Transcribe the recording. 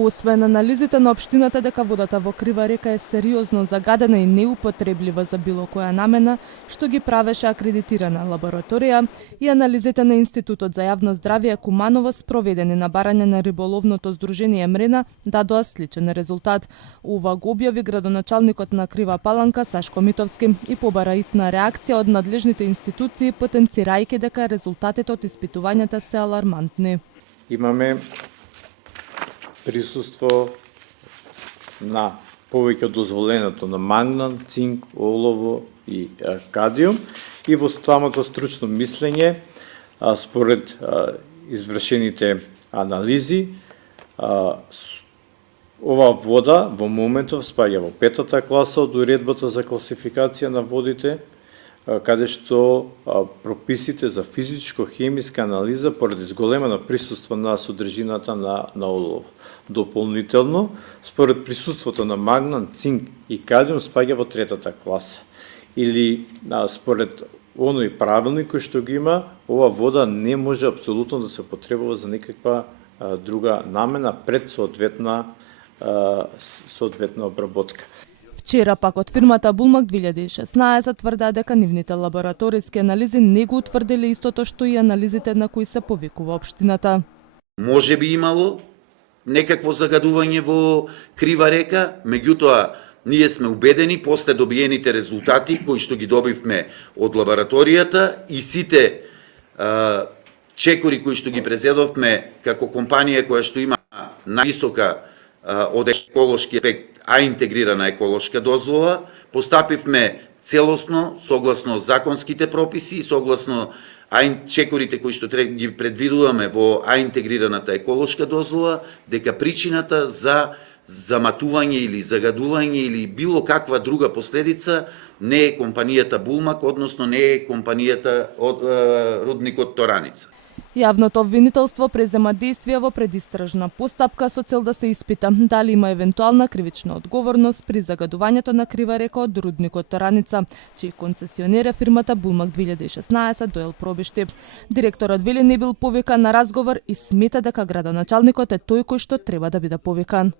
Освен анализите на општината дека водата во Крива река е сериозно загадена и неупотреблива за било која намена, што ги правеше акредитирана лабораторија, и анализите на Институтот за јавно здравје Куманово спроведени на барање на риболовното здружение Мрена дадоа сличен резултат. Ова го објави градоначалникот на Крива Паланка Сашко Митовски и побара итна реакција од надлежните институции, потенцирајќи дека резултатите од испитувањата се алармантни. Имаме присуство на повеќе од дозволеното на магнан, цинк, олово и кадиум, и во самото стручно мислење, според извршените анализи, ова вода во моментов спаѓа во 5-та класа од уредбата за класификација на водите, каде што прописите за физичко-хемиска анализа поради зголемено присуство на содржината на олово. Дополнително, според присуството на магнан, цинк и кадиум спаѓа во 3-та класа. Или според оној правилник кој што ги има, ова вода не може апсолутно да се потребува за некаква друга намена пред соодветна обработка. Вчера пак од фирмата Булмак 2016 тврдаа дека нивните лабораториски анализи не го утврдиле истото што и анализите на кои се повикува општината. Може би имало некакво загадување во Крива река, меѓутоа ние сме убедени после добиените резултати кои што ги добивме од лабораторијата и сите чекори кои што ги презедовме како компанија која што има највисока од еколошки ефект, а интегрирана еколошка дозвола, постапивме целосно, согласно законските прописи и согласно чекорите кои што ги предвидуваме во интегрираната еколошка дозвола, дека причината за заматување или загадување или било каква друга последица не е компанијата Булмак, односно не е компанијата од рудникот Тораница. Јавното обвинителство презема действија во предистражна постапка со цел да се испита дали има евентуална кривична одговорност при загадувањето на Крива река од рудникот Тораница, чиј концесионер е фирмата Булмак 2016 Доел Пробишти. Директорот вели не бил повикан на разговор и смета дека градоначалникот е тој кој што треба да биде повикан.